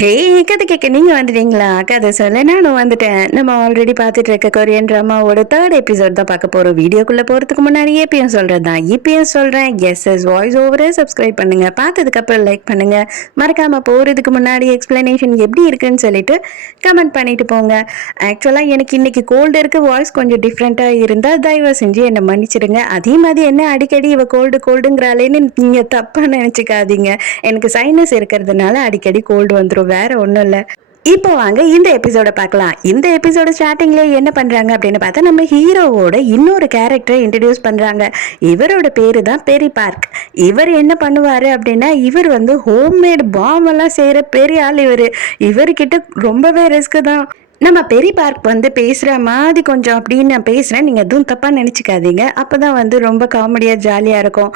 ஹே! கதை கேட்க நீங்க வந்துட்டீங்களா? கதை சொல்ல நானும் வந்துட்டேன். நம்ம ஆல்ரெடி பார்த்துட்டு இருக்க கொரியன் ட்ராமாவோட 3rd எபிசோட் தான் பார்க்க போறோம். வீடியோக்குள்ள போறதுக்கு முன்னாடி இப்பயும் சொல்றது தான். இப்பயும் சொல்றேன். எஸ்எஸ் வாய்ஸ் ஓவர சப்ஸ்கிரைப் பண்ணுங்க. பார்த்ததுக்கு அப்புறம் லைக் பண்ணுங்க. மறக்காம போறதுக்கு முன்னாடி எக்ஸ்பிளனேஷன் எப்படி இருக்குன்னு சொல்லிட்டு கமெண்ட் பண்ணிட்டு போங்க. ஆக்சுவலா எனக்கு இன்னைக்கு கோல்டு இருக்கு. வாய்ஸ் கொஞ்சம் டிஃப்ரெண்டா இருந்தா தயவு செஞ்சு என்ன மன்னிச்சிடுங்க. அதே மாதிரி என்ன அடிக்கடி இவ கோல்டுங்கிறாளேன்னு நீங்க தப்பா நினைச்சுக்காதீங்க. எனக்கு சைனஸ் இருக்கிறதுனால அடிக்கடி கோல்டு வந்துடும். வேற ஒண்ணும் இல்ல. இப்போ வாங்க இந்த எபிசோட பார்க்கலாம். இந்த எபிசோட ஸ்டார்டிங்ல என்ன பண்றாங்க அப்படின்னு பார்த்தா நம்ம ஹீரோவோட இன்னொரு கேரக்டரை இன்ட்ரடியூஸ் பண்றாங்க. இவரோட பேரு தான் பெரி பார்க். இவர் என்ன பண்ணுவாரு அப்படின்னா இவர் வந்து ஹோம்மேட் பாம் எல்லாம் செய்யற பெரிய ஆள். இவர்கிட்ட ரொம்பவே ரிஸ்க் தான். நம்ம பெரிய பார்க் வந்து பேசுற மாதிரி கொஞ்சம் அப்படின்னு நான் பேசுறேன், நீங்க எதுவும் தப்பா நினைச்சுக்காதீங்க. அப்பதான் வந்து ரொம்ப காமெடியா ஜாலியா இருக்கும்.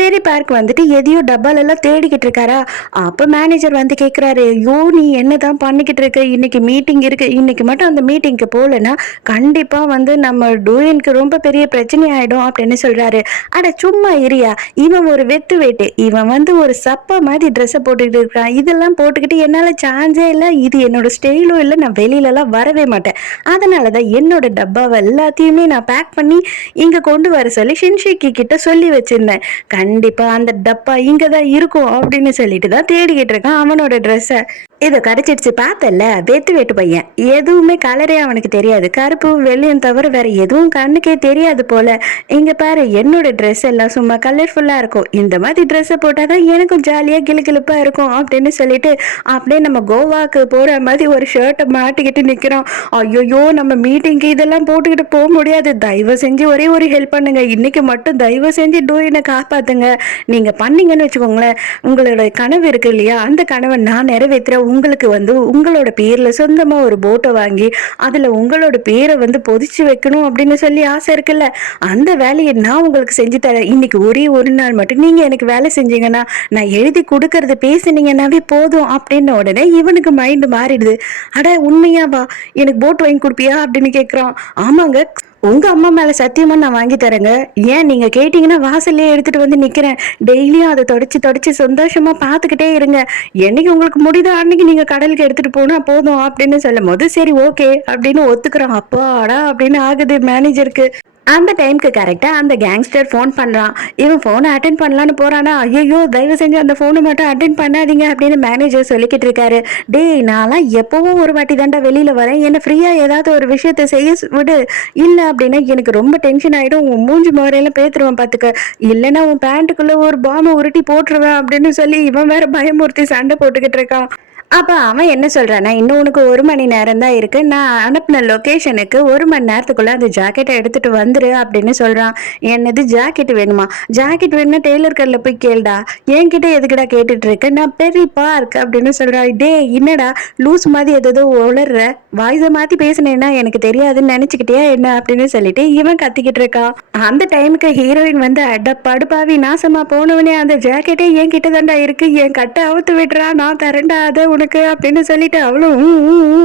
பெரிய பார்க் வந்துட்டு எதையோ டப்பால எல்லாம் தேடிக்கிட்டு இருக்காரா. அப்ப மேனேஜர் வந்து கேக்குறாரு, ஐயோ நீ என்னதான் பண்ணிக்கிட்டு இருக்க, இன்னைக்கு மீட்டிங் இருக்கு, இன்னைக்கு மட்டும் அந்த மீட்டிங்க்கு போலன்னா கண்டிப்பா வந்து நம்ம டூயனுக்கு ரொம்ப பெரிய பிரச்சனை ஆயிடும் அப்படின்னு சொல்றாரு. அட சும்மா இரியா, இவன் ஒரு வெத்து வேட்டு, இவன் வந்து ஒரு சப்ப மாதிரி ட்ரெஸ்ஸை போட்டுக்கிட்டு இருக்கான். இதெல்லாம் போட்டுக்கிட்டு என்னால சான்ஸே இல்லை, இது என்னோட ஸ்டைலும் இல்லை, நான் வெளியில வரவே மாட்டேன். அதனாலதான் என்னோட டப்பாவை எல்லாத்தையுமே நான் பேக் பண்ணி இங்க கொண்டு வர சொல்லி ஷின்ஷிகி கிட்ட சொல்லி வச்சிருந்தேன். கண்டிப்பா அந்த டப்பா இங்கதான் இருக்கும் அப்படின்னு சொல்லிட்டு தான் தேடிக்கிட்டு இருக்கான் அவனோட ட்ரெஸ்ஸை. இதை கிடைச்சிடுச்சு. பார்த்தல வெத்து வெட்டு பையன், எதுவுமே கலரே அவனுக்கு தெரியாது. கருப்பு வெள்ளையும் தவிர வேற எதுவும் கண்ணுக்கே தெரியாது போல. இங்க பாரு, என்னோட ட்ரெஸ் எல்லாம் சும்மா கலர்ஃபுல்லா இருக்கும். இந்த மாதிரி ட்ரெஸ்ஸை போட்டாதான் எனக்கும் ஜாலியா கிளுகிளுப்பா இருக்கும் அப்படின்னு சொல்லிட்டு அப்படியே நம்ம கோவாக்கு போற மாதிரி ஒரு ஷர்ட்டை மாட்டிக்கிட்டு நிக்கிறோம். ஐயோ நம்ம மீட்டிங்க்கு இதெல்லாம் போட்டுக்கிட்டு போக முடியாது. தயவு செஞ்சு ஒரே ஒரு ஹெல்ப் பண்ணுங்க, இன்னைக்கு மட்டும் தயவு செஞ்சு டூயினை காப்பாத்துங்க. நீங்க பண்ணீங்கன்னு வச்சுக்கோங்களேன், உங்களோட கனவு இருக்கு இல்லையா, அந்த கனவை நான் நிறைவேற்றுறேன். உங்களுக்கு வந்து உங்களோட பேர்ல சொந்தமா ஒரு போட்டை வாங்கி அதுல உங்களோட பேரை வந்து பொதிச்சு வைக்கணும் அப்படின்னு சொல்லி ஆசை இருக்குல்ல, அந்த வேலையை நான் உங்களுக்கு செஞ்சு தரேன். இன்னைக்கு ஒரே ஒரு நாள் மட்டும் நீங்க எனக்கு வேலை செஞ்சீங்கன்னா, நான் எழுதி கொடுக்கறது பேசுனீங்கன்னாவே போதும் அப்படின்னு உடனே இவனுக்கு மைண்ட் மாறிடுது. அட உண்மையாவா, எனக்கு போட் வாங்கி கொடுப்பியா அப்படின்னு கேட்குறான். ஆமாங்க, உங்க அம்மா மேல சத்தியமா நான் வாங்கி தரேங்க. ஏன் நீங்க கேட்டீங்கன்னா வாசல்லே எடுத்துட்டு வந்து நிக்கிறேன். டெய்லியும் அதை தொடச்சு சந்தோஷமா பாத்துக்கிட்டே இருங்க. என்னைக்கு உங்களுக்கு முடியுதோ அன்னைக்கு நீங்க கடலுக்கு எடுத்துட்டு போனா போதும் அப்படின்னு சொல்லும் போது சரி ஓகே அப்படின்னு ஒத்துக்குறான். அப்பாடா அப்படின்னு ஆகுது மேனேஜருக்கு. அந்த டைமுக்கு கரெக்டா அந்த கேங்ஸ்டர் ஃபோன் பண்றான். இவன் போனை அட்டென்ட் பண்ணலான்னு போறானா, ஐயோ தயவு செஞ்சு அந்த போனை மட்டும் அட்டென்ட் பண்ணாதீங்க அப்படின்னு மேனேஜர் சொல்லிக்கிட்டு இருக்காரு. டேய், நான்லாம் எப்பவும் ஒரு வாட்டி தாண்டா வெளியில வரேன், என்ன ஃப்ரீயா ஏதாவது ஒரு விஷயத்த செய்ய விடு. இல்ல அப்படின்னா எனக்கு ரொம்ப டென்ஷன் ஆயிடும், உன் மூஞ்சி முறையெல்லாம் பேத்துருவேன் பாத்துக்க, இல்லைன்னா உன் பேண்ட்டுக்குள்ள ஒரு பாம்பை உருட்டி போட்டுருவேன் அப்படின்னு சொல்லி இவன் வேற பயமுறுத்தி சண்டை போட்டுக்கிட்டு இருக்கான். அப்போ அவன் என்ன சொல்றான்னா, இன்னும் உனக்கு 1 மணி நேரம் தான் இருக்கு, நான் அனுப்பின லொக்கேஷனுக்கு 1 மணி நேரத்துக்குள்ள அந்த ஜாக்கெட்டை எடுத்துட்டு வந்துரு அப்படின்னு சொல்றான். என்னது ஜாக்கெட் வேணுமா? ஜாக்கெட் வேணும்னா டெய்லர் கடையில் போய் கேளுடா, என்கிட்ட எதுக்குடா கேட்டுட்டு இருக்க, நான் பெரிய பார்க் அப்படின்னு சொல்றான். டே என்னடா லூஸ் மாதிரி எதோ உளர்ற, வாய்ஸை மாத்தி பேசினேன்னா எனக்கு தெரியாதுன்னு நினைச்சுக்கிட்டியா என்ன அப்படின்னு சொல்லிட்டு இவன் கத்திக்கிட்டு இருக்கான். அந்த டைமுக்கு ஹீரோயின் வந்து அட படுப்பாவி நாசமா போனவனே, அந்த ஜாக்கெட்டே என்கிட்ட தாண்டா இருக்கு, என் கட்டை அவுத்து விட்டுறா, நான் தரேன்டா அதை உனக்கு அப்படின்னு சொல்லிட்டு அவளும்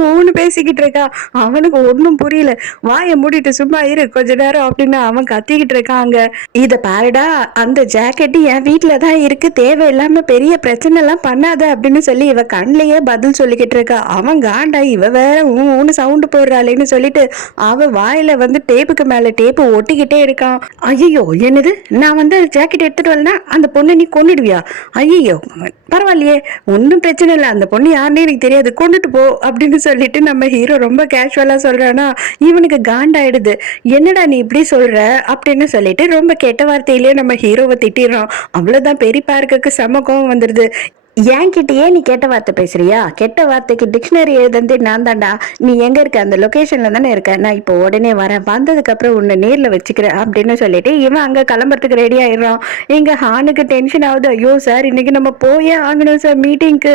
ஊன்னு பேசிக்கிட்டு இருக்கா. அவனுக்கு ஒன்றும் புரியல. வாயை மூடிட்டு சும்மா இரு கொஞ்ச நேரம் அப்படின்னு அவன் கத்திக்கிட்டு இருக்கான். அங்க இத பாருடா, அந்த ஜாக்கெட் என் வீட்டுல தான் இருக்கு, தேவையில்லாம பெரிய பிரச்சனை எல்லாம் பண்ணாத அப்படின்னு சொல்லி இவ கண்ணிலேயே பதில் சொல்லிக்கிட்டு இருக்கா. அவன் காண்டா, இவ வேற ஊன்னு சவுண்டு போடுறாளேன்னு சொல்லிட்டு அவ வாயில வந்து டேப்புக்கு மேல டேப்பு ஒட்டிக்கிட்டே இருக்கான். ஐயோ என்னது, நான் வந்து ஜாக்கெட் எடுத்துட்டு வரலன்னா அந்த பொண்ணை நீ கொண்டுடுவியா? ஐயோ பரவாயில்லையே, ஒன்றும் பிரச்சனை இல்லை, அந்த பொண்ணு யாருன்னே எனக்கு தெரியாது, கொண்டுட்டு போ அப்படின்னு சொல்லிட்டு நம்ம ஹீரோ ரொம்ப கேஷுவலா சொல்றானா. இவனுக்கு காண்டாயிடுது. என்னடா நீ இப்படி சொல்ற அப்படின்னு சொல்லிட்டு ரொம்ப கெட்ட வார்த்தையிலேயே நம்ம ஹீரோவை திட்டிடுறான். அவ்வளவுதான், பெரிய பார்க்குக்கு செம கோவம் வந்துடுது. என்கிட்டயே நீ கெட்ட வார்த்தை பேசுறியா? கெட்ட வார்த்தைக்கு டிக்ஷனரி எழுதுந்து நான் தாண்டா. நீ எங்க இருக்க? அந்த லொகேஷன்ல தானே இருக்க, நான் இப்போ உடனே வரேன், வந்ததுக்கு அப்புறம் உன்னை நேர்ல வச்சுக்கிறேன் அப்படின்னு சொல்லிட்டு இவன் அங்க கிளம்புறதுக்கு ரெடி ஆயிடுறான். எங்க ஹானுக்கு டென்ஷன் ஆகுது. ஐயோ சார், இன்னைக்கு நம்ம போயே ஆகணும் சார், மீட்டிங்க்கு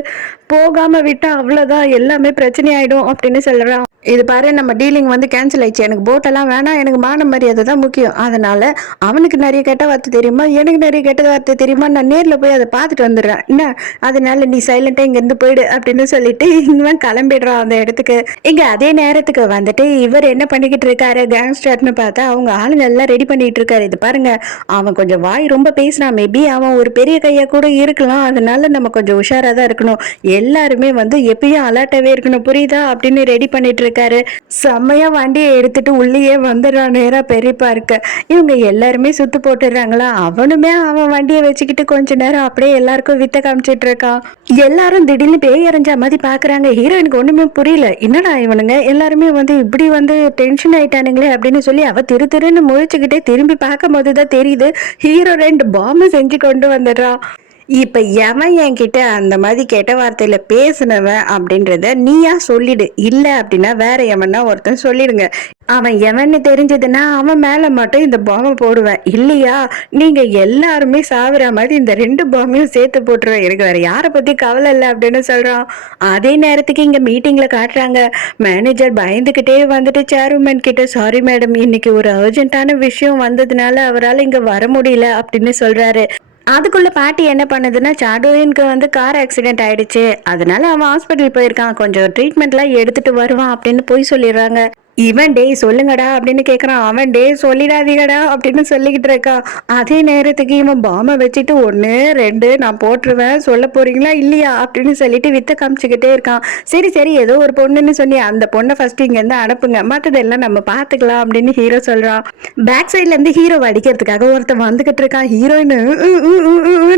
போகாம விட்டா அவ்வளவுதான், எல்லாமே பிரச்சனை ஆயிடும் அப்படின்னு சொல்றான். இது பாரு, நம்ம டீலிங் வந்து கேன்சல் ஆயிடுச்சு, எனக்கு போட்டெல்லாம் வேணாம், எனக்கு மான மரியாதை தான் முக்கியம். அதனால அவனுக்கு நிறைய கெட்ட வார்த்தை தெரியுமா, எனக்கு நிறைய கெட்ட வார்த்தை தெரியுமா, நான் நேர்ல போய் அதை பார்த்துட்டு வந்துடுறேன் என்ன, அதனால நீ சைலண்டா இங்க இருந்து போயிடு அப்படின்னு சொல்லிட்டு இவன் கிளம்பிடுறான் அந்த இடத்துக்கு. இங்க அதே நேரத்துக்கு வந்துட்டு இவர் என்ன பண்ணிக்கிட்டு இருக்காரு கேங்ஸ்டர்னு பார்த்தா அவங்க ஆளுங்க எல்லாம் ரெடி பண்ணிட்டு இருக்காரு. இது பாருங்க, அவன் கொஞ்சம் வாய் ரொம்ப பேசுறான், மேபி அவன் ஒரு பெரிய கையா கூட இருக்கலாம், அதனால நம்ம கொஞ்சம் உஷாரா தான் இருக்கணும், எல்லாருமே வந்து எப்பயும் அலர்ட்டாவே இருக்கணும் புரியுதா அப்படின்னு ரெடி பண்ணிட்டு இருக்காரு. செம்மையா வண்டியை எடுத்துட்டு உள்ளேயே வந்துடுறான் நேரா பெரியப்பா இருக்க. இவங்க எல்லாருமே சுத்து போட்டுடுறாங்களா, அவனுமே அவன் வண்டியை வச்சுக்கிட்டு கொஞ்ச நேரம் அப்படியே எல்லாருக்கும் வித்த காமிச்சிட்டு இருக்கான். எல்லாரும் திடீர்னு பேய் அரைஞ்ச மாதிரி பாக்குறாங்க. ஹீரோயினுக்கு ஒண்ணுமே புரியல, என்னடா இவனுங்க எல்லாருமே வந்து இப்படி வந்து டென்ஷன் ஆயிட்டானுங்களே அப்படின்னு சொல்லி அவ திரு திருன்னு முழிச்சுக்கிட்டே திரும்பி பார்க்கும் போதுதான் தெரியுது ஹீரோ 2 பாம்பு செஞ்சு கொண்டு வந்துடுறான். இப்ப எவன் என்கிட்ட அந்த மாதிரி கெட்ட வார்த்தையில பேசுனவன் அப்படின்றத நீயா சொல்லிடு, இல்ல அப்படின்னா வேற எவனா ஒருத்தன் சொல்லிடுங்க. அவன் எவன்னு தெரிஞ்சதுன்னா அவன் மேல மட்டும் இந்த பாம்பை போடுவேன், இல்லையா நீங்க எல்லாருமே சாவுற மாதிரி இந்த 2 பாம்பையும் சேர்த்து போட்டுருவேன், எனக்கு வேற யார பத்தி கவலை இல்லை அப்படின்னு சொல்றான். அதே நேரத்துக்கு இங்க மீட்டிங்ல காட்டுறாங்க, மேனேஜர் பயந்துகிட்டே வந்துட்டு சேர்மேன் கிட்ட, சாரி மேடம் இன்னைக்கு ஒரு அர்ஜென்ட்டான விஷயம் வந்ததுனால அவரால் இங்க வர முடியல அப்படின்னு சொல்றாரு. அதுக்குள்ள பாட்டி என்ன பண்ணுதுன்னா, சாடோயினுக்கு வந்து கார் ஆக்சிடென்ட் ஆயிடுச்சு, அதனால அவன் ஹாஸ்பிட்டல் போயிருக்கான், கொஞ்சம் ட்ரீட்மெண்ட்லாம் எடுத்துட்டு வருவான் அப்படின்னு போய் சொல்லிடுறாங்க. இவன் டே சொல்லுங்கடா அப்படின்னு கேக்குறான், அவன் டே சொல்லிடாதீங்கடா அப்படின்னு சொல்லிக்கிட்டு இருக்கான். அதே நேரத்துக்கு இவன் பாம்பை வச்சுட்டு 1 2 நான் போட்டுருவேன், சொல்ல போறீங்களா இல்லையா அப்படின்னு சொல்லிட்டு வித்த காமிச்சுக்கிட்டே இருக்கான். சரி சரி ஏதோ ஒரு பொண்ணுன்னு சொல்லி அந்த பொண்ணை ஃபர்ஸ்ட் இங்க இருந்து அனுப்புங்க, மத்ததெல்லாம் நம்ம பாத்துக்கலாம் அப்படின்னு ஹீரோ சொல்றான். பேக் சைட்ல இருந்து ஹீரோ அடிக்கிறதுக்காக ஒருத்தன் வந்துகிட்டு இருக்கான். ஹீரோயின்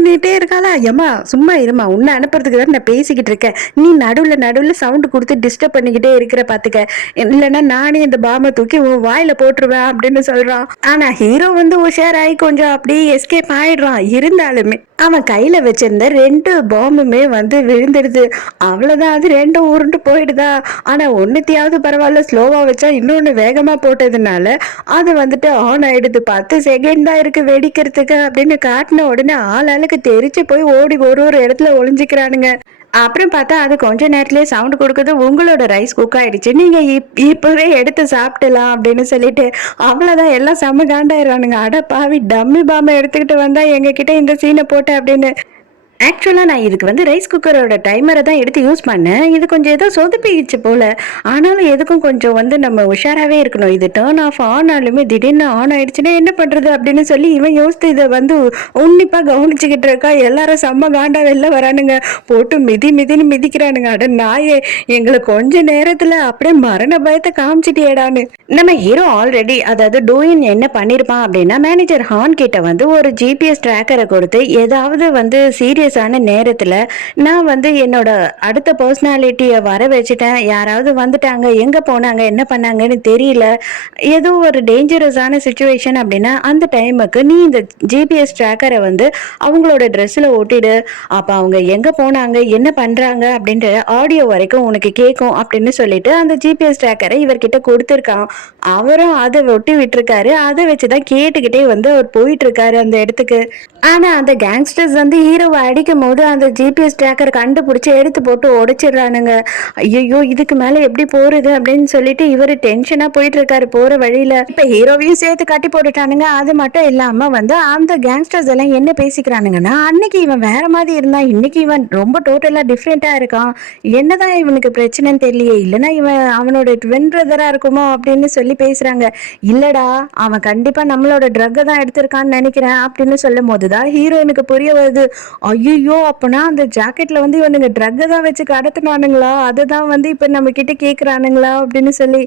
நீட்டே இருக்காளா, ஏமா சும்மா இருமா, உன்னை அனுப்புறதுக்கு தான் நான் பேசிக்கிட்டு இருக்கேன், நீ நடுவுல நடுவுல சவுண்ட் கொடுத்து டிஸ்டர்ப் பண்ணிக்கிட்டே இருக்கிற பாத்துக்க, இல்லைன்னா நானே இந்த பாம்பை தூக்கி உன் வாயில போட்டுருவேன் அப்படின்னு சொல்றான். ஆனா ஹீரோ வந்து உஷாராயி கொஞ்சம் அப்படியே எஸ்கேப் ஆயிடுறான். இருந்தாலுமே அவன் கையில வச்சிருந்த 2 பாம்புமே வந்து விழுந்துடுது. அவ்வளவுதான், அது 2 உருண்டு போயிடுதா. ஆனா ஒன்னுத்தையாவது பரவாயில்ல, ஸ்லோவா வச்சா இன்னொன்னு வேகமா போட்டதுனால அது வந்துட்டு ஆன் ஆயிடுது. 10 செகண்ட் தான் இருக்கு வெடிக்கிறதுக்கு அப்படின்னு காட்டின உடனே ஆளுக்கு தெரிச்சு போய் ஓடி ஒரு இடத்துல ஒளிஞ்சுக்கிறானுங்க. அப்புறம் பார்த்தா அது கொஞ்ச நேரத்திலேயே சவுண்ட் கொடுக்குது, உங்களோட ரைஸ் குக் ஆயிடுச்சு, நீங்க இப்பவே எடுத்து சாப்பிடலாம் அப்படின்னு சொல்லிட்டு. அவ்வளவுதான், எல்லாம் செம்ம காண்டாயிரானுங்க. அட பாவி, டம்மி பாம்பை எடுத்துக்கிட்டு வந்தா எங்க கிட்ட இந்த சீனை போட்ட அப்படின்னு. ஆக்சுவலாக நான் இதுக்கு வந்து ரைஸ் குக்கரோட டைமரை தான் எடுத்து யூஸ் பண்ணேன், இது கொஞ்சம் ஏதோ சொதப்பிடுச்சு போல, ஆனாலும் எதுக்கும் கொஞ்சம் வந்து நம்ம உஷாராகவே இருக்கணும், இது டேர்ன் ஆஃப் ஆனாலுமே திடீர்னு ஆன் ஆயிடுச்சுன்னா என்ன பண்ணுறது அப்படின்னு சொல்லி இவன் யோசித்து இதை வந்து உன்னிப்பாக கவனிச்சுக்கிட்டு இருக்கா. எல்லாரும் செம்ம காண்டா வெளில வரானுங்க, போட்டு மிதின்னு மிதிக்கிறானுங்க. அட நாயே, எங்களை கொஞ்ச நேரத்தில் அப்படியே மரண பயத்தை காமிச்சிட்டியேடான்னு. நம்ம ஹீரோ ஆல்ரெடி அதாவது டூயின் என்ன பண்ணியிருப்பான் அப்படின்னா, மேனேஜர் ஹான் கிட்ட வந்து ஒரு ஜிபிஎஸ் ட்ராக்கரை கொடுத்து ஏதாவது வந்து சீரியஸான நேரத்தில் நான் வந்து என்னோட அடுத்த பர்சனாலிட்டியை வர வச்சுட்டேன், யாராவது வந்துட்டாங்க, எங்கே போனாங்க என்ன பண்ணாங்கன்னு தெரியல, ஏதோ ஒரு டேஞ்சரஸான சுச்சுவேஷன் அப்படின்னா அந்த டைமுக்கு நீ இந்த ஜிபிஎஸ் ட்ராக்கரை வந்து அவங்களோட ட்ரெஸ்ஸில் ஓட்டிடு, அப்போ அவங்க எங்கே போனாங்க என்ன பண்ணுறாங்க அப்படின்ற ஆடியோ வரைக்கும் உனக்கு கேட்கும் அப்படின்னு சொல்லிட்டு அந்த ஜிபிஎஸ் ட்ராக்கரை இவர்கிட்ட கொடுத்துருக்கான். அவரும் அதை ஒட்டி விட்டுருக்காரு, அதை வச்சுதான் கேட்டுக்கிட்டே வந்து அவர் போயிட்டு இருக்காரு அந்த இடத்துக்கு. ஆனா அந்த கேங்ஸ்டர்ஸ் வந்து ஹீரோவை அடிக்கும் போது அந்த ஜிபிஎஸ் ட்ராக்கர் கண்டுபிடிச்சு எடுத்து போட்டு உடைச்சிடுறானுங்க. ஐயோ இதுக்கு மேல எப்படி போறது அப்படின்னு சொல்லிட்டு இவரு டென்ஷனா போயிட்டு இருக்காரு போற வழியில. இப்ப ஹீரோவையும் சேர்த்து கட்டி போட்டுட்டானுங்க. அது மட்டும் இல்லாம வந்து அந்த கேங்ஸ்டர்ஸ் எல்லாம் என்ன பேசிக்கிறானுங்கன்னா, அன்னைக்கு இவன் வேற மாதிரி இருந்தான், இன்னைக்கு இவன் ரொம்ப டோட்டலா டிஃப்ரெண்டா இருக்கான், என்னதான் இவனுக்கு பிரச்சனைன்னு தெரியலையே, இல்லைன்னா இவன் அவனோட ட்வின் பிரதரா இருக்குமோ அப்படின்னு சொல்லி பேசுறாங்க. இல்லடா, அவன் கண்டிப்பா நம்மளோட ட்ரக்கை தான் எடுத்திருக்கான்னு நினைக்கிறேன் அப்படின்னு சொல்லும் போதுதான் ஹீரோயினுக்கு புரிய வருது. ஐயோ, அப்பனா அந்த ஜாக்கெட்ல வந்து இவனுங்க ட்ரக்கை தான் வச்சு கடத்தினானுங்களா, அதுதான் வந்து இப்ப நம்ம கிட்ட கேக்குறானுங்களா அப்படின்னு சொல்லி.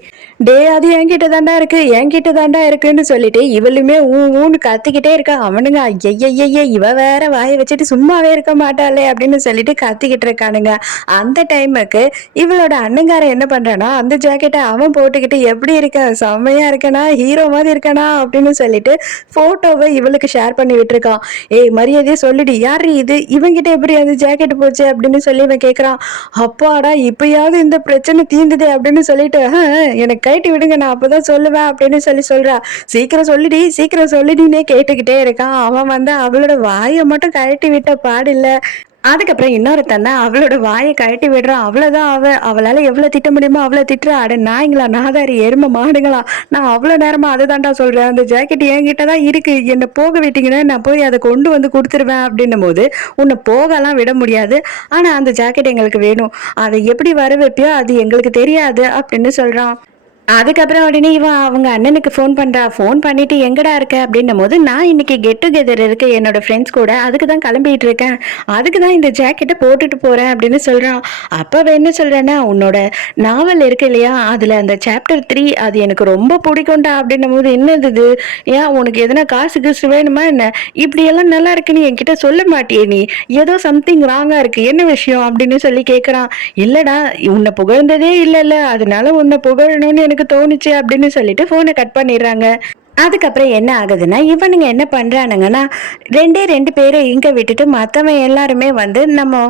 டே அது என்கிட்ட தாண்டா இருக்கு, என்கிட்ட தாண்டா இருக்குன்னு சொல்லிட்டு இவளுமே ஊன்னு கத்திக்கிட்டே இருக்கா. அவனுங்க ஐயய்ய இவ வேற வாயை வச்சுட்டு சும்மாவே இருக்க மாட்டாளே அப்படின்னு சொல்லிட்டு கத்திக்கிட்டு இருக்கானுங்க. அந்த டைமுக்கு இவளோட அண்ணங்காரன் என்ன பண்றானா, அந்த ஜாக்கெட்டை அவன் போட்டுக்கிட்டு எப்படி இருக்க, செம்மையா இருக்கனா, ஹீரோ மாதிரி இருக்கனா அப்படின்னு சொல்லிட்டு போட்டோவை இவளுக்கு ஷேர் பண்ணி விட்டுருக்கான். ஏய் மரியாதையே சொல்லிடு, யாரு இது, இவங்கிட்ட எப்படி அந்த ஜாக்கெட் போச்சு அப்படின்னு சொல்லி இவன் கேட்கறான். அப்பாடா, இப்பயாவது இந்த பிரச்சனை தீர்ந்தது அப்படின்னு சொல்லிட்டு, எனக்கு கைட்டி விடுங்க, நான் அப்பதான் சொல்லுவேன் அப்படின்னு சொல்றா. சீக்கிரம் சொல்லிடினே கேட்டுக்கிட்டே இருக்கான். அவன் வந்து அவளோட வாயை மட்டும் கழட்டி விட்ட பாடில்ல. அதுக்கப்புறம் இன்னொருத்தன் தான் அவளோட வாயை கழட்டி விடுறான். அவ்வளவுதான், அவளால எவ்வளவு திட்ட முடியுமோ அவ்வளவு திட்டுறா. அட நாய்ங்களா, நாதாரி எரும மாடுங்களா, நான் அவ்வளவு நேரமா அதை தாண்டா சொல்றேன், அந்த ஜாக்கெட் என்கிட்ட தான் இருக்கு, என்ன போக விட்டீங்கன்னா நான் போய் அதை கொண்டு வந்து கொடுத்துருவேன் அப்படின்னும் போது, உன்னை போகலாம் விட முடியாது, ஆனா அந்த ஜாக்கெட் எங்களுக்கு வேணும், அதை எப்படி வர வைப்பியோ அது எங்களுக்கு தெரியாது அப்படின்னு சொல்றான். அதுக்கப்புறம் உடனே இவன் அவங்க அண்ணனுக்கு ஃபோன் பண்றா. ஃபோன் பண்ணிட்டு எங்கடா இருக்க அப்படின்னும் போது, நான் இன்னைக்கு கெட் டுகெதர் இருக்கு என்னோட ஃப்ரெண்ட்ஸ் கூட, அதுக்கு தான் கிளம்பிட்டு இருக்கேன், அதுக்கு தான் இந்த ஜாக்கெட்டை போட்டுட்டு போறேன் அப்படின்னு சொல்றான். அப்ப அவ என்ன சொல்றேன்னா, உன்னோட நாவல் இருக்கு இல்லையா, அதுல அந்த சாப்டர் 3 அது எனக்கு ரொம்ப பிடிக்கும்டா அப்படின்னும் போது, என்னது இது, ஏன் உனக்கு எதனா காசு கீசு வேணுமா என்ன, இப்படி எல்லாம் நல்லா இருக்குன்னு என்கிட்ட சொல்ல மாட்டியே நீ, ஏதோ சம்திங் ராங்கா இருக்கு, என்ன விஷயம் அப்படின்னு சொல்லி கேட்கறான். இல்லடா, உன்னை புகழ்ந்ததே இல்லைல்ல, அதனால உன்னை புகழணும்னு எனக்கு தோணுச்சு அப்படின்னு சொல்லிட்டு போனை கட் பண்ணிடுறாங்க. அதுக்கப்புறம் என்ன ஆகுதுன்னா, இவனுங்க என்ன பண்றானுங்கன்னா, 2 பேரை இங்க விட்டுட்டு மத்தவன் எல்லாருமே வந்து நம்ம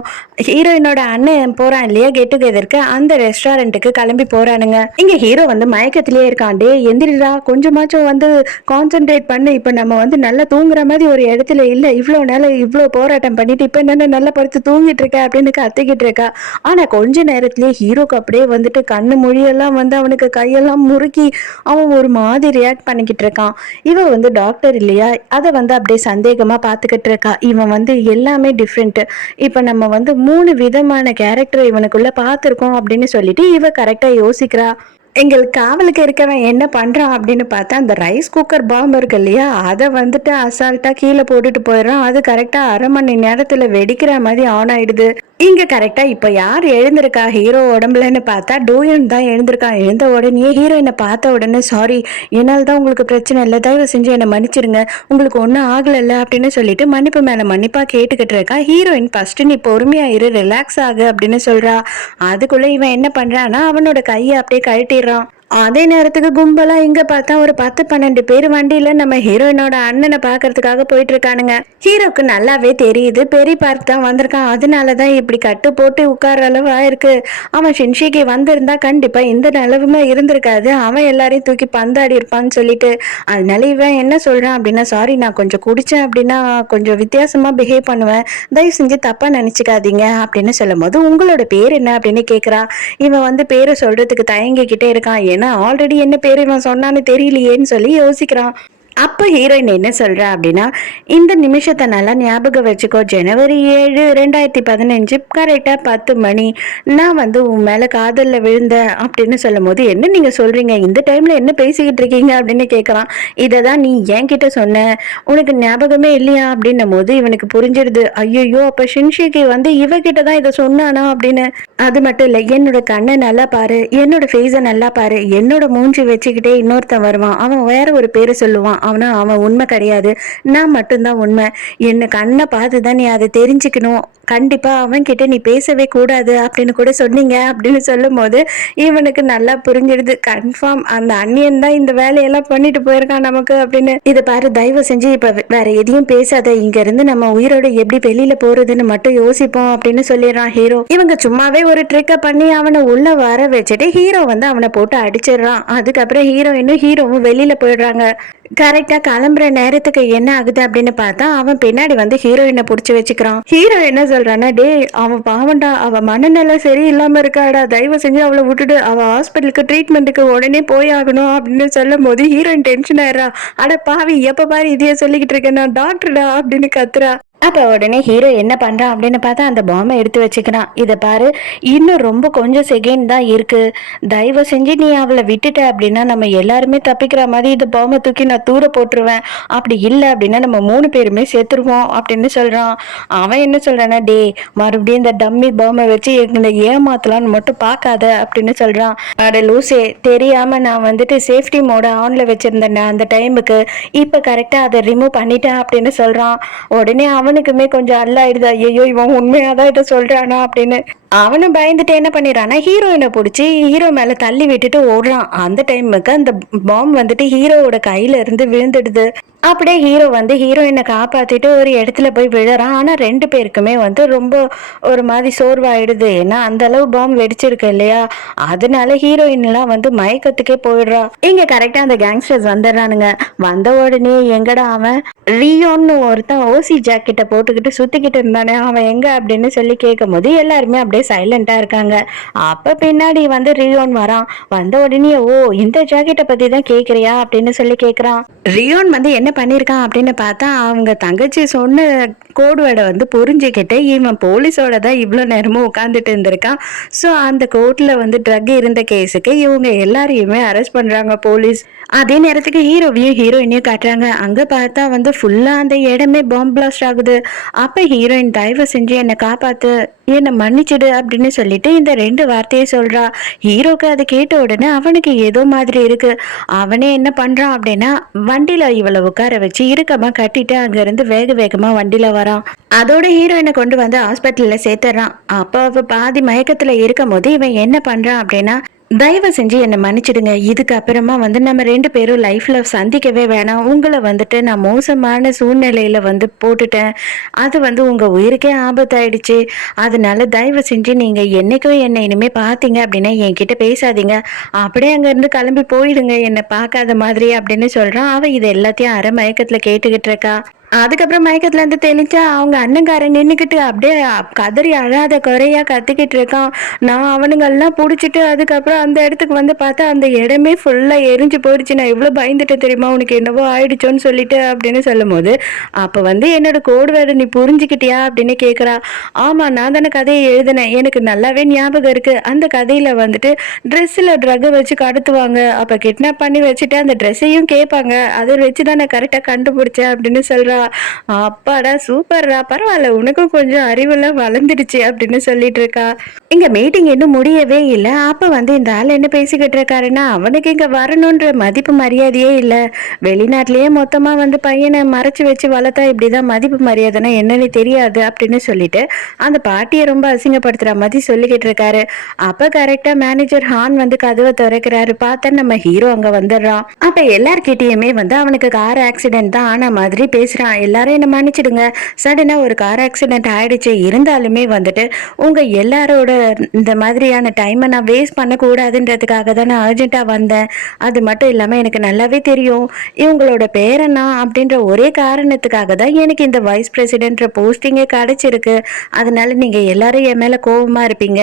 ஹீரோயினோட அண்ணன் போறான் இல்லையா கெட் டுகெதருக்கு, அந்த ரெஸ்டாரண்ட்டுக்கு கிளம்பி போறானுங்க. இங்க ஹீரோ வந்து மயக்கத்திலேயே இருக்கான். டே எந்திரிடா, கொஞ்சமாச்சும் வந்து கான்சென்ட்ரேட் பண்ணு, இப்ப நம்ம வந்து நல்லா தூங்குற மாதிரி ஒரு இடத்துல இல்ல, இவ்வளவு நேரம் இவ்வளவு போராட்டம் பண்ணிட்டு இப்ப என்ன நல்லா படுத்து தூங்கிட்டு இருக்க அப்படின்னு கத்திக்கிட்டு இருக்கா. ஆனா கொஞ்ச நேரத்திலேயே ஹீரோக்கு அப்படியே வந்துட்டு கண்ணு மொழியெல்லாம் வந்து அவனுக்கு கையெல்லாம் முறுக்கி அவன் ஒரு மாதிரி ரியாக்ட் பண்ணிக்கிட்டு இருக்கான். இவ வந்து டாக்டர் இல்லையா, அதை வந்து அப்படியே சந்தேகமா பாத்துக்கிட்டு இருக்கா. இவன் வந்து எல்லாமே டிஃப்ரெண்ட், இப்ப நம்ம வந்து 3 விதமான கேரக்டர் இவனுக்குள்ள பார்த்திருக்கோம் அப்படின்னு சொல்லிட்டு இவ கரெக்டா யோசிக்கிறா. எங்களுக்கு காவலுக்கு இருக்கவன் என்ன பண்றான் அப்படின்னு பார்த்தா, அந்த ரைஸ் குக்கர் பாம்பு இருக்கு இல்லையா, அதை வந்துட்டு அசால்ட்டா கீழே போட்டுட்டு போயிடுறான். அது கரெக்டா 1/2 மணி நேரத்துல வெடிக்கிற மாதிரி ஆன் ஆயிடுது. இங்க கரெக்டா இப்ப யார் எழுந்திருக்கா ஹீரோ உடம்புலன்னு பார்த்தா டூயன் தான் எழுந்திருக்கான். எழுந்த உடனே ஹீரோயினை பார்த்த உடனே, சாரி, என்னால் தான் உங்களுக்கு பிரச்சனை இல்லை, தயவு செஞ்சு என்னை மன்னிச்சிருங்க, உங்களுக்கு ஒன்றும் ஆகலைல்ல அப்படின்னு சொல்லிட்டு மன்னிப்பு மேல மன்னிப்பா கேட்டுக்கிட்டு இருக்கா. ஹீரோயின் ஃபர்ஸ்ட் நீ பொறுமையா இரு, ரிலாக்ஸ் ஆகு அப்படின்னு சொல்றா. அதுக்குள்ள இவன் என்ன பண்றான்னா, அவனோட கையை அப்படியே கழட்டிடுறான். அதே நேரத்துக்கு கும்பலா இங்க பார்த்தா ஒரு 10-12 பேர் வண்டியில நம்ம ஹீரோயினோட அண்ணனை பாக்குறதுக்காக போயிட்டு இருக்கானுங்க. ஹீரோக்கு நல்லாவே தெரியுது பெரிய பார்க் தான் வந்திருக்கான், அதனாலதான் இப்படி கட்டு போட்டு உட்கார்ற அளவு ஆயிருக்கு. அவன் ஷின்ஷிக்கு வந்திருந்தா கண்டிப்பா இந்த நிலவுமே இருந்திருக்காது, அவன் எல்லாரையும் தூக்கி பந்தாடி இருப்பான்னு சொல்லிட்டு. அதனால இவன் என்ன சொல்றான் அப்படின்னா, சாரி, நான் கொஞ்சம் குடிச்சேன் அப்படின்னா கொஞ்சம் வித்தியாசமா பிஹேவ் பண்ணுவேன், தயவு செஞ்சு தப்பா நினைச்சுக்காதீங்க அப்படின்னு சொல்லும் போது, உங்களோட பேர் என்ன அப்படின்னு கேக்குறா. இவன் வந்து பேரை சொல்றதுக்கு தயங்கிக்கிட்டே இருக்கான். ஏன்னா ஆல்ரெடி என்ன பேர் இவன் சொன்னான்னு தெரியலையேன்னு சொல்லி யோசிக்கிறான். அப்ப ஹீரோயின் என்ன சொல்றா அப்படின்னா, இந்த நிமிஷத்தை நல்லா ஞாபகம் வச்சுக்கோ, ஜனவரி 7 2015 கரெக்டா 10 மணி நான் வந்து உன் மேல காதல்ல விழுந்தேன் அப்படின்னு சொல்லும் போது, என்ன நீங்க சொல்றீங்க, இந்த டைம்ல என்ன பேசிக்கிட்டு இருக்கீங்க அப்படின்னு கேட்கறான். இததான் நீ என்கிட்ட சொன்ன, உனக்கு ஞாபகமே இல்லையா அப்படின்னும் போது இவனுக்கு புரிஞ்சிருது. ஐயோ, அப்ப ஷின்ஷிக்கு வந்து இவகிட்டதான் இதை சொன்னானா அப்படின்னு. அது மட்டும் இல்ல, என்னோட கண்ணை நல்லா பாரு, என்னோட ஃபேஸை நல்லா பாரு, என்னோட மூஞ்சி வச்சுக்கிட்டே இன்னொருத்தன் வருவான், அவன் வேற ஒரு பேரை சொல்லுவான், அவனா அவன் உண்மை கிடையாது, நான் மட்டும்தான் உண்மை, என்ன கண்ணை பார்த்துதான் நீ அதை தெரிஞ்சுக்கணும், கண்டிப்பா அவன் கிட்ட நீ பேசவே கூடாது அப்படின்னு கூட சொன்னீங்க அப்படின்னு சொல்லும் போது இவனுக்கு நல்லா புரிஞ்சிடுது, கன்ஃபார்ம் அந்த அண்ணியன் தான் இந்த வேலையெல்லாம் பண்ணிட்டு போயிருக்கான் நமக்கு அப்படின்னு. இதை பாரு, தயவு செஞ்சு இப்ப வேற எதையும் பேசாத, இங்க இருந்து நம்ம உயிரோட எப்படி வெளியில போறதுன்னு மட்டும் யோசிப்போம் அப்படின்னு சொல்லிடுறான் ஹீரோ. இவங்க சும்மாவே ஒரு ட்ரிக்க பண்ணி அவனை உள்ள வர வச்சுட்டு ஹீரோ வந்து அவனை போட்டு அடிச்சிடுறான். அதுக்கப்புறம் ஹீரோயினும் ஹீரோவும் வெளியில போயிடுறாங்க. கரெக்டா கிளம்புற நேரத்துக்கு என்ன ஆகுது அப்படின்னு பார்த்தா, அவன் பின்னாடி வந்து ஹீரோயினை புடிச்சு வச்சுக்கிறான். ஹீரோ என்ன சொல்றான்னா, டே அவன் பாவண்டா, அவ மனநிலை சரியில்லாம இருக்காடா, தயவு செஞ்சு அவளை விட்டுட்டு அவ ஹாஸ்பிட்டலுக்கு ட்ரீட்மெண்ட்டுக்கு உடனே போய் ஆகணும் அப்படின்னு சொல்லும் போது ஹீரோயின் டென்ஷன் ஆயிடுறா. அட பாவி, எப்ப பாரு இதையே சொல்லிக்கிட்டு இருக்கேன், நான் டாக்டர்டா அப்படின்னு கத்துறா. அப்ப உடனே ஹீரோ என்ன பண்றான் அப்படின்னு பார்த்தா, அந்த பாம்பை எடுத்து வச்சுக்கிறான். இதை பாரு, இன்னும் ரொம்ப கொஞ்சம் செகண்ட் தான் இருக்கு, தயவு செஞ்சு நீ அவளை விட்டுட்ட அப்படின்னா நம்ம எல்லாருமே தப்பிக்கிற மாதிரி இந்த பாம்பை தூக்கி நான் தூர போட்டுருவேன், அப்படி இல்லை அப்படின்னா நம்ம 3 பேருமே சேர்த்துருவோம் அப்படின்னு சொல்றான். அவன் என்ன சொல்றான்னா, டே மறுபடியும் இந்த டம்மி பாம்பை வச்சு எங்களை ஏமாத்தலான்னு மட்டும் பார்க்காத அப்படின்னு சொல்றான். அட லூசே, தெரியாம நான் வந்துட்டு சேஃப்டி மோட ஆன்ல வச்சிருந்தேன் அந்த டைமுக்கு, இப்ப கரெக்டா அதை ரிமூவ் பண்ணிட்டேன் அப்படின்னு சொல்றான். உடனே அவனுக்குமே கொஞ்சம் அல்லாயிடுது, ஐயோ இவன் உண்மையாதான் இதை சொல்றானா அப்படின்னு. அவனும் பயந்துட்டு என்ன பண்ணிடுறான்னா, ஹீரோயினை பிடிச்சி ஹீரோ மேல தள்ளி விட்டுட்டு ஓடுறான். அந்த டைமுக்கு அந்த பாம்பு வந்துட்டு ஹீரோவோட கையில இருந்து விழுந்துடுது. அப்படியே ஹீரோ வந்து ஹீரோயினை காப்பாத்திட்டு ஒரு இடத்துல போய் விழறான். ஆனா 2 பேருக்குமே வந்து ரொம்ப ஒரு மாதிரி சோர்வாயிடுது, ஏன்னா அந்த அளவு பாம்பு வெடிச்சிருக்கு இல்லையா, அதனால ஹீரோயின் எல்லாம் வந்து மயக்கத்துக்கே போயிடுறா. இங்க கரெக்டா அந்த கேங்ஸ்டர்ஸ் வந்துடுறானுங்க. வந்த உடனே எங்கடா அவன் ரியோன்னு ஒருத்தன் ஓசி ஜாக்கெட் ஜாக்கெட்டை போட்டுக்கிட்டு சுத்திக்கிட்டு இருந்தானே அவன் எங்க அப்படின்னு சொல்லி கேட்கும் போது எல்லாருமே அப்படியே சைலண்டா இருக்காங்க. அப்ப பின்னாடி வந்து ரியோன் வரான். வந்த உடனே ஓ இந்த ஜாக்கெட்டை பத்தி தான் கேக்குறியா அப்படின்னு சொல்லி கேக்குறான். ரியோன் வந்து என்ன பண்ணிருக்கான் அப்படின்னு பார்த்தா அவங்க தங்கச்சி சொன்ன கோடு வேர்டை வந்து புரிஞ்சுக்கிட்டு இவன் போலீஸோட தான் இவ்வளவு நேரமும் உட்கார்ந்துட்டு இருந்திருக்கான். ஸோ அந்த கோர்ட்ல வந்து ட்ரக் இருந்த கேஸுக்கு இவங்க எல்லாரையுமே அரெஸ்ட் பண்றாங்க போலீஸ். அதே நேரத்துக்கு ஹீரோவையும் ஹீரோயினையும் காட்டுறாங்க. அங்க பார்த்தா வந்து ஃபுல்லா அந்த இடமே பாம்பு பிளாஸ்ட் ஆகுது. அப்ப ஹீரோயின் தயவு செஞ்சு என்னை காப்பாத்து, என்னை மன்னிச்சிடு அப்படின்னு சொல்லிட்டு இந்த 2 வார்த்தையை சொல்றா. ஹீரோக்கு அதை கேட்ட உடனே அவனுக்கு ஏதோ மாதிரி இருக்கு. அவனே என்ன பண்றான் அப்படின்னா வண்டியில இவளை உட்கார வச்சு இறுக்கமா கட்டிட்டு அங்க இருந்து வேக வேகமா வண்டியில வரான். அதோட ஹீரோயினை கொண்டு வந்து ஹாஸ்பிட்டல்ல சேர்த்துறான். அப்போ அவ பாதி மயக்கத்துல இருக்கும் போது இவன் என்ன பண்றான் அப்படின்னா தயவு செஞ்சு என்னை மன்னிச்சிடுங்க. இதுக்கு அப்புறமா வந்து நம்ம 2 பேரும் லைஃப்ல சந்திக்கவே வேணாம். உங்களை வந்துட்டு நான் மோசமான சூழ்நிலையில வந்து போட்டுட்டேன். அது வந்து உங்க உயிருக்கே ஆபத்தாயிடுச்சு. அதனால தயவு செஞ்சு நீங்க என்னைக்கும் என்னை இனிமே பார்த்தீங்க அப்படின்னா என்கிட்ட பேசாதீங்க. அப்படியே அங்க இருந்து கிளம்பி போயிடுங்க என்னை பார்க்காத மாதிரி அப்படின்னு சொல்றான். அவ இது எல்லாத்தையும் அரை மயக்கத்துல கேட்டுக்கிட்டு இருக்கா. அதுக்கப்புறம் மயக்கத்துல இருந்து தெளிச்சா அவங்க அண்ணங்காரன் நின்னுக்கிட்டு அப்படியே கதறி அழாத குறையா கத்திக்கிட்டு இருக்கான். நான் அவனுங்கெல்லாம் புடிச்சிட்டு அதுக்கப்புறம் அந்த இடத்துக்கு வந்து பார்த்தா அந்த இடமே ஃபுல்லா எரிஞ்சு போயிடுச்சு. நான் எவ்வளவு பயந்துட்டு தெரியுமா, உனக்கு என்னவோ ஆயிடுச்சோன்னு சொல்லிட்டு அப்படின்னு சொல்லும் போது அப்ப வந்து என்னோட கோடு வேர்டு நீ புரிஞ்சுக்கிட்டியா அப்படின்னு கேக்குறா. ஆமா நான் தானே கதையை எழுதினேன், எனக்கு நல்லாவே ஞாபகம் இருக்கு. அந்த கதையில வந்துட்டு ட்ரெஸ்ல ட்ரக் வச்சு கடத்துவாங்க, அப்ப கிட்னாப் பண்ணி வச்சுட்டு அந்த ட்ரெஸ்ஸையும் கேட்பாங்க, அதை வச்சுதான் நான் கரெக்டா கண்டுபிடிச்சேன் அப்படின்னு சொல்றா. அப்பாடா சூப்பர்ரா, பரவாயில்ல உனக்கும் கொஞ்சம் அறிவெல்லாம் வளர்ந்துடுச்சு அப்படின்னு சொல்லிட்டு இருக்கா. இங்க மீட்டிங் இன்னும் முடியவே இல்லை. அப்ப வந்து இந்த ஆள் என்ன பேசிக்கிட்டு இருக்காருன்னா அவனுக்கு இங்க வரணும்ன்ற மதிப்பு மரியாதையே இல்லை. வெளிநாட்டிலேயே மொத்தமா வந்து பையனை மறைச்சு வச்சு வளர்த்தா இப்படிதான் மதிப்பு மரியாதைன்னா என்னன்னு தெரியாது அப்படின்னு சொல்லிட்டு அந்த பாட்டியை ரொம்ப அசிங்கப்படுத்துற மாதிரி சொல்லிக்கிட்டு இருக்காரு. அப்ப கரெக்டா மேனேஜர் ஹான் வந்து கதவை திறக்கிறாரு. பார்த்தா நம்ம ஹீரோ அங்க வந்துடுறான். அப்ப எல்லார்கிட்டயுமே வந்து அவனுக்கு கார் ஆக்சிடென்ட் தான் ஆன மாதிரி பேசுறான். எல்லாரும் என்ன மன்னிச்சிடுங்க, சடனா ஒரு கார் ஆக்சிடென்ட் ஆயிடுச்சு, இருந்தாலுமே வந்துட்டு உங்க எல்லாரோட இந்த மாதிரியான டைமை நான் வேஸ்ட் பண்ணக்கூடாதுன்றதுக்காக தான் நான் அர்ஜென்ட்டா வந்தேன். அது மட்டும் இல்லாம எனக்கு நல்லாவே தெரியும் இவங்களோட பேரனா அப்படின்ற ஒரே காரணத்துக்காக தான் எனக்கு இந்த வைஸ் பிரசிடென்ட்ற போஸ்டிங்கே கிடைச்சிருக்கு. அதனால நீங்க எல்லாரும் என் மேல கோபமா இருப்பீங்க.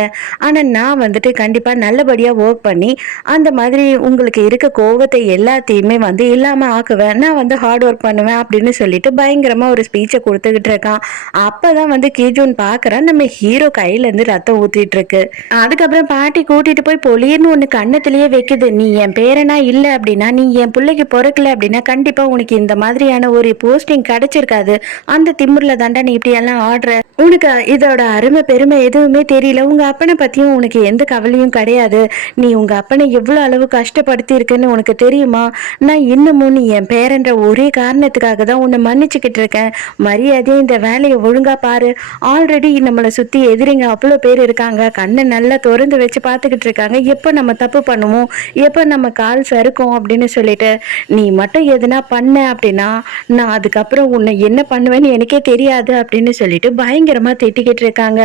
ஆனா நான் வந்துட்டு கண்டிப்பா நல்லபடியா ஒர்க் பண்ணி அந்த மாதிரி உங்களுக்கு இருக்க கோபத்தை எல்லாத்தையுமே வந்து இல்லாம ஆக்குவேன். நான் வந்து ஹார்ட் ஒர்க் பண்ணுவேன் அப்படின்னு சொல்லிட்டு பயங்கரமா ஒரு ஸ்பீச்சை கொடுத்துக்கிட்டு இருக்கான். அப்பதான் வந்து கிஜூன் பாக்குறான் நம்ம ஹீரோ கையில இருந்து ரத்தம் ஊத்திட்டு இருக்கு. அதுக்கப்புறம் பாட்டி கூட்டிட்டு போய் பொலியர்னு ஒண்ணு கண்ணத்திலேயே வைக்குது. நீ என் பேரனா இல்ல அப்படின்னா, நீ என் பிள்ளைக்கு பிறக்கல அப்படின்னா கண்டிப்பா உனக்கு இந்த மாதிரியான ஒரு போஸ்டிங் கிடைச்சிருக்காது. அந்த திமிர்ல தாண்டா நீ இப்படி எல்லாம் ஆடுற. உனக்கு இதோட அருமை பெருமை எதுவுமே தெரியல. உங்க அப்பனை பத்தியும் உனக்கு எந்த கவலையும் கிடையாது. நீ உங்க அப்பனை எவ்வளவு அளவு கஷ்டப்படுத்தி இருக்குன்னு உனக்கு தெரியுமா? நான் இன்னமும் நீ என் பேரன்ற ஒரே காரணத்துக்காக தான் உன்னை மன்னிச்சுக்கிட்டு இருக்கேன். மரியாதையே இந்த வேலையை ஒழுங்கா பாரு. ஆல்ரெடி நம்மளை சுத்தி எதிரிங்க அவ்வளோ பேர் இருக்காங்க. கண்ணை நல்லா திறந்து வச்சு பார்த்துக்கிட்டு இருக்காங்க. எப்போ நம்ம தப்பு பண்ணுவோம், எப்போ நம்ம கால் சறுக்கும் அப்படின்னு சொல்லிட்டு நீ மட்டும் எதுனா பண்ண அப்படின்னா நான் அதுக்கப்புறம் உன்னை என்ன பண்ணுவேன்னு எனக்கே தெரியாது அப்படின்னு சொல்லிட்டு பயங்கரமா திட்டிக்கிட்டு இருக்காங்க.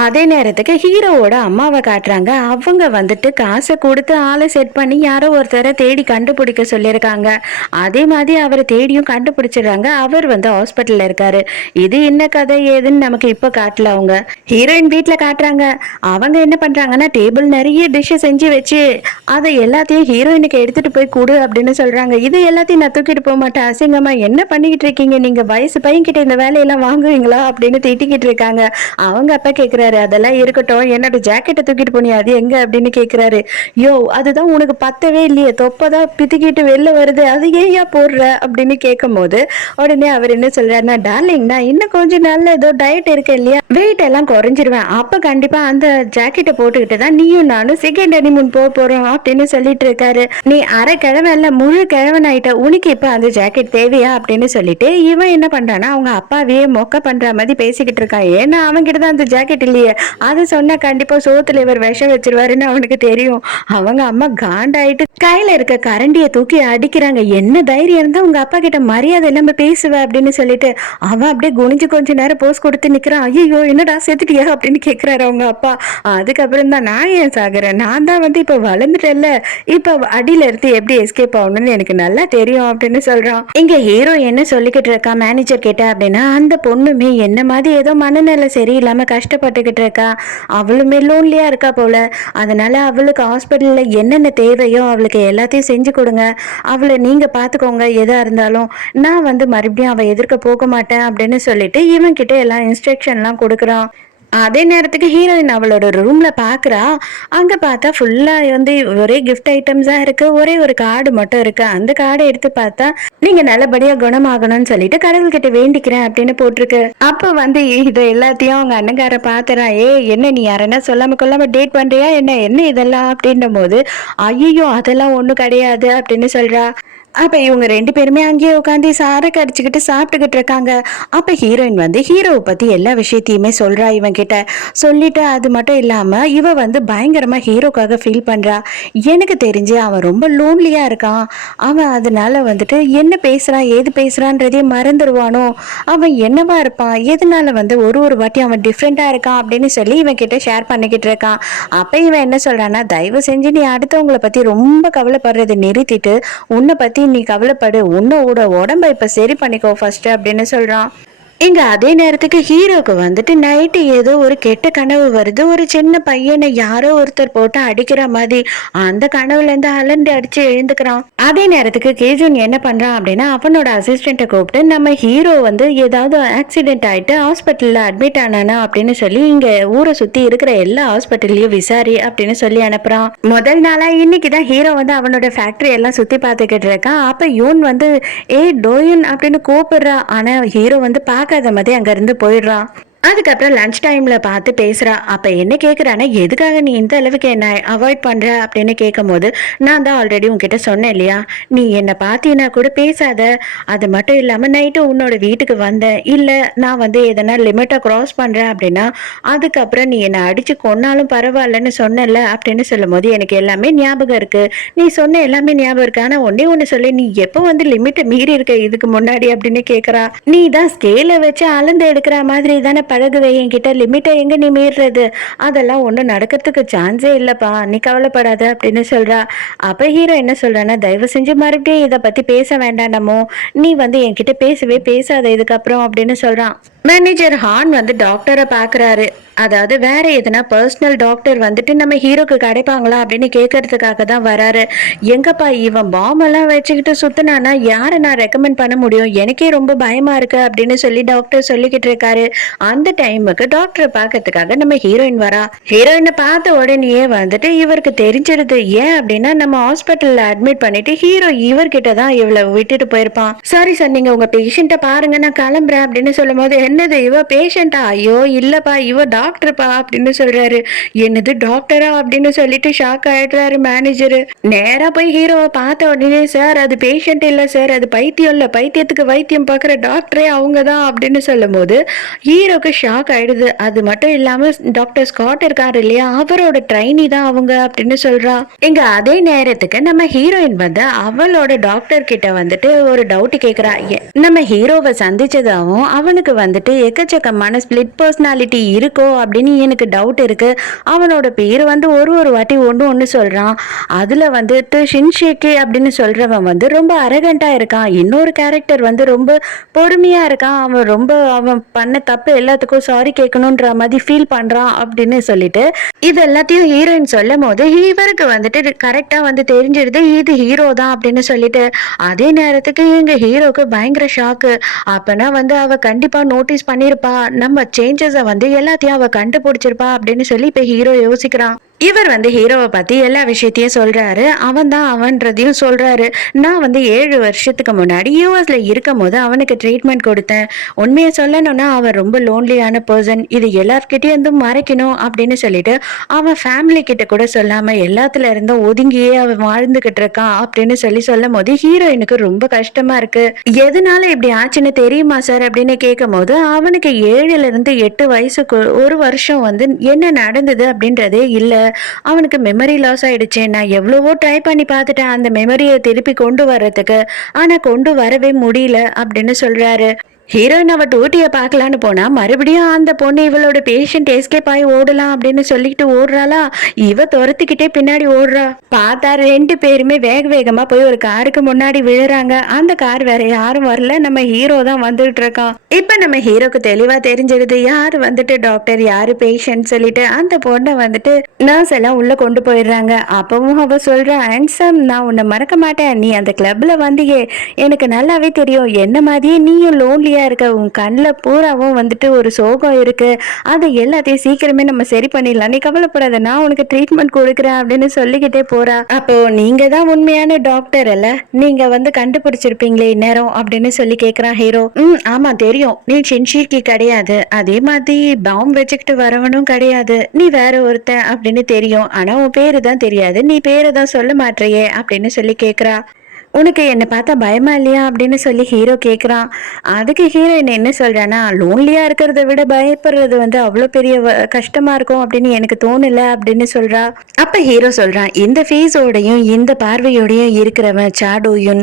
அதே நேரத்துக்கு ஹீரோவோட அம்மாவை காட்டுறாங்க. அவங்க வந்துட்டு காசை கொடுத்து ஆளை செட் பண்ணி யாரோ ஒருத்தரை தேடி கண்டுபிடிக்க சொல்லியிருக்காங்க. அதே மாதிரி அவரை தேடியும் கண்டுபிடிச்சிடுறாங்க. அவர் வந்து ஹாஸ்பிட்டல்ல இருக்காரு. இது என்ன கதை ஏதுன்னு நமக்கு இப்ப காட்டல. அவங்க ஹீரோயின் வீட்டுல காட்டுறாங்க. அவங்க என்ன பண்றாங்கன்னா டேபிள் நிறைய டிஷ் செஞ்சு வச்சு அதை எல்லாத்தையும் ஹீரோயினுக்கு எடுத்துட்டு போய் கொடு அப்படின்னு சொல்றாங்க. இது எல்லாத்தையும் நான் தூக்கிட்டு போக மாட்டேன், அசிங்கமா என்ன பண்ணிக்கிட்டு இருக்கீங்க, நீங்க வயசு பையன்கிட்ட இந்த வேலையெல்லாம் வாங்குவீங்களா அப்படின்னு திட்டிக்கிட்டு இருக்காங்க. அவங்க அப்பா கேக்குறாரு, அதெல்லாம் இருக்கட்டும், என்னோட ஜாக்கெட்டை தூக்கிட்டு போனியா அது எங்க அப்படின்னு கேக்குறாரு. யோ அதுதான் உனக்கு பத்தவே இல்லையே, தொப்பதான் பித்துக்கிட்டு வெளில வருது, அது ஏயா போடுற அப்படின்னு கேட்கும் போது உடனே அவர் என்ன சொல்றாருன்னா, டார்லிங் நான் இன்னும் கொஞ்சம் நாள்ல ஏதோ டயட் இருக்கு இல்லையா, வெயிட் எல்லாம் குறைஞ்சிருவேன். அப்ப கண்டிப்பா அந்த ஜாக்கெட்டை போட்டுக்கிட்டு தான் நீயும் நானும் செகண்ட் ஹனிமூன் போக போறோம் அப்படின்னு சொல்லிட்டு இருக்காரு. நீ அரை கிழமை இல்ல முழு கிழவன் ஆயிட்ட, உனக்கு இப்ப அந்த ஜாக்கெட் தேவையா அப்படின்னு சொல்லிட்டு இவன் என்ன பண்றான்னா அவங்க அப்பாவையே மொக்க பண்ற மாதிரி பேசிக்கிட்டு இருக்கான். ஏன்னா அவன்கிட்ட தான் அந்த ஜாக்கெட் இல்லையே, அது சொன்னா கண்டிப்பா சோத்துல இவர் விஷம் வச்சிருவாருன்னு அவனுக்கு தெரியும். அவங்க அம்மா காண்டாயிட்டு கையில இருக்க கரண்டிய தூக்கி அடிக்கிறாங்க. என்ன தைரியம் இருந்தா உங்க அப்பா கிட்ட மரியாதை இல்லாம பேசுவ அப்படின்னு சொல்லிட்டு அவன் அப்படியே குனிஞ்சு கொஞ்ச நேரம் போஸ் கொடுத்து நிக்கிறான். ஐயோ என்னடா செத்துட்டியா அப்படின்னு கேக்குறாரு அவங்க அப்பா. அதுக்கப்புறம் தான் நான் ஏன் சாகுறேன், நான் தான் வந்து இப்ப வளர்ந்துட்டேன்ல, இப்ப அடியில இருந்து எப்படி எஸ்கேப் ஆகணும்னு எனக்கு நல்லா தெரியும் அப்படின்னு சொல்றான். இங்க ஹீரோ என்ன சொல்லிக்கிட்டு இருக்கா மேனேஜர் கிட்ட அப்படின்னா, அந்த பொண்ணுமே என்ன மாதிரி ஏதோ மனநிலை சரியில்லாம கஷ்டப்பட்டுக்கிட்டு இருக்கா, அவளுமே லோன்லியா இருக்கா போல, அதனால அவளுக்கு ஹாஸ்பிட்டல்ல என்னென்ன தேவையோ அவளுக்கு எல்லாத்தையும் செஞ்சு கொடுங்க, அவளை நீங்க பாத்துக்கோங்க, எதா இருந்தாலும் நான் வந்து மறுபடியும் அவ எதிர்க்க போக மாட்டேன் அப்படின்னு சொல்லிட்டு இவன் கிட்ட எல்லாம் இன்ஸ்ட்ரக்ஷன்லாம் கொடுக்குறான். அதே நேரத்துக்கு ஹீரோயின் அவளோட ரூம்ல பாக்குறா. அங்க பார்த்தா ஃபுல்லா வந்து ஒரே கிஃப்ட் ஐட்டம்ஸா இருக்கு. ஒரே ஒரு கார்டு மட்டும் இருக்கு. அந்த கார்டை எடுத்து பார்த்தா, நீங்க நல்லபடியா குணமாகணும்னு சொல்லிட்டு கடவுள்கிட்ட வேண்டிக்கிறேன் அப்படின்னு போட்டிருக்கு. அப்ப வந்து இது எல்லாத்தையும் அவங்க அண்ணங்கார பாத்துறான். என்ன நீ யாரன்னா சொல்லாம கொள்ளாம டேட் பண்றியா என்ன, என்ன இதெல்லாம் அப்படின்னும் போது, ஐயோ அதெல்லாம் ஒண்ணும் கிடையாது அப்படின்னு சொல்றா. அப்ப இவங்க 2 பேருமே அங்கேயே உட்காந்து சரக்கு அடிச்சுக்கிட்டு சாப்பிட்டுக்கிட்டு இருக்காங்க. அப்ப ஹீரோயின் வந்து ஹீரோவை பத்தி எல்லா விஷயத்தையுமே சொல்றா இவன் கிட்ட. சொல்லிட்டு அது மட்டும் இல்லாம இவ வந்து பயங்கரமா ஹீரோக்காக ஃபீல் பண்றா. எனக்கு தெரிஞ்சு அவன் ரொம்ப லோன்லியா இருக்கான். அவன் அதனால வந்துட்டு என்ன பேசுறான் ஏது பேசுறான்றதே மறந்துடுவானோ, அவன் என்னவா இருப்பான், எதனால வந்து ஒரு ஒரு வாட்டி அவன் டிஃப்ரெண்டா இருக்கான் அப்படின்னு சொல்லி இவன் கிட்ட ஷேர் பண்ணிக்கிட்டு இருக்கான். அப்ப இவன் என்ன சொல்றான்னா, தயவு செஞ்சு நீ அடுத்தவங்களை பத்தி ரொம்ப கவலைப்படுறதை நிறுத்திட்டு உன்னை பத்தி நீ கவலைப்படு, உன்னோட உடம்ப இப்ப சரி பண்ணிக்கோ ஃபர்ஸ்ட் அப்படின்னு சொல்றான். இங்க அதே நேரத்துக்கு ஹீரோக்கு வந்துட்டு நைட்டு ஏதோ ஒரு கெட்ட கனவு வருது. ஒரு சின்ன பையனை யாரோ ஒருத்தர் போட்டு அடிக்கிற மாதிரி அந்த கனவுல இருந்து அலண்டு அடிச்சு எழுந்துக்கிறான். அதே நேரத்துக்கு கேஜுன் என்ன பண்றான் அப்படின்னா, அவனோட அசிஸ்டண்ட்டை கூப்பிட்டு நம்ம ஹீரோ வந்து ஏதாவது ஆக்சிடென்ட் ஆயிட்டு ஹாஸ்பிட்டல்ல அட்மிட் ஆனானா அப்படின்னு சொல்லி இங்க ஊரை சுத்தி இருக்கிற எல்லா ஹாஸ்பிட்டல்லையும் விசாரி அப்படின்னு சொல்லி அனுப்புறான். முதல் நாளா இன்னைக்குதான் ஹீரோ வந்து அவனோட ஃபேக்டரி எல்லாம் சுத்தி பார்த்துக்கிட்டு இருக்கான். அப்ப யூன் வந்து டோயன் அப்படின்னு கூப்பிடுறா. ஆனா ஹீரோ வந்து பார்க்காத மாதிரி அங்க இருந்து போயிடுறான். அதுக்கப்புறம் லஞ்ச் டைம்ல பார்த்து பேசுறா. அப்ப என்ன கேக்குறானா, எதுக்காக நீ இந்த அளவுக்கு என்ன அவாய்ட் பண்ற அப்படின்னு கேட்கும் போது, நான் தான் ஆல்ரெடி உன்கிட்ட சொன்னேன் இல்லையா, நீ என்ன பார்த்தீங்கன்னா கூட பேசாத, அது மட்டும் இல்லாம நைட்டு உன்னோட வீட்டுக்கு வந்தேன் இல்ல, நான் வந்து எதனா லிமிட்டை கிராஸ் பண்றேன் அப்படின்னா அதுக்கப்புறம் நீ என்ன அடிச்சு கொன்னாலும் பரவாயில்லன்னு சொன்னல அப்படின்னு சொல்லும் போது எனக்கு எல்லாமே ஞாபகம் இருக்கு, நீ சொன்ன எல்லாமே ஞாபகம் இருக்கு, ஆனா ஒன்னே ஒண்ணு சொல்லி, நீ எப்ப வந்து லிமிட்டை மீறி இருக்க இதுக்கு முன்னாடி அப்படின்னு கேக்குறா. நீ தான் ஸ்கேலை வச்சு அளந்து எடுக்கிற மாதிரி தானே பழகுவே, என்கிட்ட லிமிட்டை எங்க நீ மீறுறது, அதெல்லாம் ஒன்றும் நடக்கிறதுக்கு சான்ஸே இல்லப்பா, நீ கவலைப்படாத அப்படின்னு சொல்றா. அப்ப ஹீரோ என்ன சொல்றான்னா, தயவு செஞ்சு மறுபடியும் இதை பத்தி பேச வேண்டாமோ, நீ வந்து என்கிட்ட பேசவே பேசாத இதுக்கப்புறம் அப்படின்னு சொல்றான். மேனேஜர் ஹான் வந்து டாக்டரை பாக்குறாரு. அதாவது வேற எதுனா பர்சனல் டாக்டர் வந்துட்டு நம்ம ஹீரோக்கு கிடைப்பாங்களா அப்படின்னு கேட்கறதுக்காக தான் வராரு. எங்கப்பா இவன் பாம் எல்லாம் வச்சுக்கிட்டு சுத்தினானா யாரை நான் ரெக்கமெண்ட் பண்ண முடியும், எனக்கே ரொம்ப பயமா இருக்கு அப்படின்னு சொல்லி டாக்டர் சொல்லிக்கிட்டு இருக்காரு. அந்த டைமுக்கு டாக்டரை பார்க்கறதுக்காக நம்ம ஹீரோயின் வரா. ஹீரோயினை பார்த்த உடனேயே வந்துட்டு இவருக்கு தெரிஞ்சிருது. ஏன் அப்படின்னா நம்ம ஹாஸ்பிட்டல்ல அட்மிட் பண்ணிட்டு ஹீரோ இவர்கிட்ட தான் இவ்வளவு விட்டுட்டு போயிருப்பான். சாரி சார், நீங்க உங்க பேஷண்ட்டை பாருங்க, நான் கிளம்புறேன் அப்படின்னு சொல்லும் போது, என்னது இவ பேஷண்டா, ஐயோ இல்லப்பா இவ டாக்டர்ப்பா அப்படின்னு சொல்றாரு. என்னது டாக்டரா அப்படின்னு சொல்லிட்டு ஷாக் ஆயிடுறாரு மேனேஜரு. நேரா போய் ஹீரோவை பார்த்த உடனே, சார் அது பேஷண்ட் இல்ல சார், அது பைத்தியம் இல்ல, பைத்தியத்துக்கு வைத்தியம் பார்க்குற டாக்டரே அவங்க தான் அப்படின்னு சொல்லும் போது ஹீரோக்கு ஷாக் ஆயிடுது. அது மட்டும் இல்லாம டாக்டர் ஸ்காட் இருக்காரு இல்லையா, அவரோட ட்ரைனி தான் அவங்க அப்படின்னு சொல்றா. இங்க அதே நேரத்துக்கு நம்ம ஹீரோயின் வந்து அவளோட டாக்டர் கிட்ட வந்துட்டு ஒரு டவுட் கேக்குறா. நம்ம ஹீரோவை சந்திச்சதாவும் அவனுக்கு வந்துட்டு எக்கச்சக்கமான ஸ்பிளிட் பர்சனாலிட்டி இருக்கோ அப்படின்னு எனக்கு டவுட் இருக்கு, அவனோட பேரு வந்து ஒரு ஒரு வாட்டி ஒன்று சொல்றான், அதுல வந்துட்டு ஷின்ஷேக்கி அப்படின்னு சொல்றவன் வந்து ரொம்ப அரகண்டா இருக்கான், இன்னொரு கேரக்டர் வந்து ரொம்ப பொறுமையா இருக்கான், அவன் பண்ண தப்பு எல்லாத்துக்கும் சாரி கேட்கணுன்ற மாதிரி ஃபீல் பண்றான் அப்படின்னு சொல்லிட்டு இது எல்லாத்தையும் ஹீரோயின் சொல்லும் போது இவருக்கு வந்துட்டு கரெக்டா வந்து தெரிஞ்சிருது இது ஹீரோ தான் அப்படின்னு சொல்லிட்டு. அதே நேரத்துக்கு எங்க ஹீரோக்கு பயங்கர ஷாக்கு. அப்பனா வந்து அவ கண்டிப்பா நோட்டீஸ் பண்ணிருப்பா, நம்ம சேஞ்சஸ வந்து எல்லாத்தையும் அவ கண்டுபிடிச்சிருப்பா அப்படின்னு சொல்லி இப்ப ஹீரோ யோசிக்கிறான். இவர் வந்து ஹீரோவை பத்தி எல்லா விஷயத்தையும் சொல்றாரு. அவன் தான் அவன்றதையும் சொல்றாரு. நான் வந்து 7 வருஷத்துக்கு முன்னாடி யுஎஸ்ல இருக்கும்போது அவனுக்கு ட்ரீட்மெண்ட் கொடுத்தேன். உண்மைய சொல்லணும்னா அவன் ரொம்ப லோன்லியான பெர்சன். இது எல்லார்கிட்டயும் இருந்தும் மறைக்கணும் அப்படின்னு சொல்லிட்டு அவன் ஃபேமிலி கிட்ட கூட சொல்லாம எல்லாத்துல இருந்தும் ஒதுங்கியே அவன் வாழ்ந்துகிட்டு இருக்கான் அப்படின்னு சொல்லும்போது ஹீரோயினுக்கு ரொம்ப கஷ்டமா இருக்கு. எதனால இப்படி ஆச்சுன்னு தெரியுமா சார் அப்படின்னு கேட்கும்போது அவனுக்கு 7ல இருந்து 8 வயசுக்கு ஒரு வருஷம் வந்து என்ன நடந்தது அப்படின்றதே இல்ல. அவனுக்கு மெமரி லாஸ் ஆயிடுச்சு. நான் எவ்வளவோ ட்ரை பண்ணி பார்த்துட்டேன் அந்த மெமரிய திருப்பி கொண்டு வர்றதுக்கு. ஆனா கொண்டு வரவே முடியல அப்படின்னு சொல்றாரு. ஹீரோயின் அவ டூட்டிய பார்க்கலான்னு போனா மறுபடியும் அந்த பொண்ணு இவளோட பேஷண்ட் எஸ்கேப் ஆகி ஓடலாம் அப்படின்னு சொல்லிட்டு ஓடுறாளா, இவ துரத்திக்கிட்டே பின்னாடி ஓடுறா. பார்த்தா 2 பேருமே வேக வேகமா போய் ஒரு காருக்கு முன்னாடி விழுறாங்க. அந்த கார் வேற யாரும் வரல, நம்ம ஹீரோ தான் வந்துட்டு இருக்கான். இப்ப நம்ம ஹீரோக்கு தெளிவா தெரிஞ்சிருது யாரு வந்துட்டு டாக்டர் யாரு பேஷண்ட் சொல்லிட்டு. அந்த பொண்ணை வந்துட்டு நர்ஸ் எல்லாம் உள்ள கொண்டு போயிடுறாங்க. அப்பவும் அவ சொல்றா, ஹேண்ட்ஸம் நான் உன்னை மறக்க மாட்டேன், நீ அந்த கிளப்ல வந்தியே எனக்கு நல்லாவே தெரியும், என்ன மாதிரியே நீயும் லோன்லியா இருக்க, உன் கண்ணில் பூராவும் வந்துட்டு ஒரு சோகம் இருக்கு, அதை எல்லாத்தையும் சீக்கிரமே நம்ம சரி பண்ணிடலாம், நீ கவலைப்படாத, நான் உனக்கு ட்ரீட்மெண்ட் கொடுக்குறேன் அப்படின்னு சொல்லிக்கிட்டே போறா. அப்போ நீங்க தான் உண்மையான டாக்டர் அல்ல, நீங்க வந்து கண்டுபிடிச்சிருப்பீங்களே இந்நேரம் அப்படின்னு சொல்லி கேட்கிறான் ஹீரோ. ஆமா தெரியும், நீ ஷின்ஷிக்கி கிடையாது, அதே மாதிரி பாம் வச்சுக்கிட்டு வரவனும் கிடையாது, நீ வேற ஒருத்தன் அப்படின்னு தெரியும், ஆனா உன் பேரு தான் தெரியாது, நீ பேரை தான் சொல்ல மாட்டேயே அப்படின்னு சொல்லி கேட்கிறா. உனக்கு என்ன பார்த்தா பயமா இல்லையா அப்படின்னு சொல்லி ஹீரோ கேட்குறான். அதுக்கு ஹீரோயின் என்ன சொல்றான்னா, லோன்லியா இருக்கிறத விட பயப்படுறது வந்து அவ்வளோ பெரிய கஷ்டமா இருக்கும் அப்படின்னு எனக்கு தோணல அப்படின்னு சொல்றா. அப்ப ஹீரோ சொல்றான், இந்த ஃபேஸோடையும் இந்த பார்வையோடையும் இருக்கிறவன் சாடோயுன்,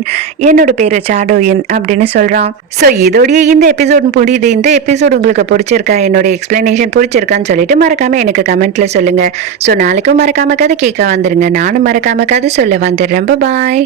என்னோட பேரு சாடோயுன் அப்படின்னு சொல்றான். ஸோ இதோடைய இந்த எபிசோட் முடியுது. இந்த எபிசோட் உங்களுக்கு பிடிச்சிருக்கா, என்னோட எக்ஸ்பிளனேஷன் பிடிச்சிருக்கான்னு சொல்லிட்டு மறக்காம எனக்கு கமெண்ட்ல சொல்லுங்க. ஸோ நாளைக்கும் மறக்காம கதை கேட்க வந்துருங்க, நானும் மறக்காம கதை சொல்ல வந்துடுறேன். பாய்.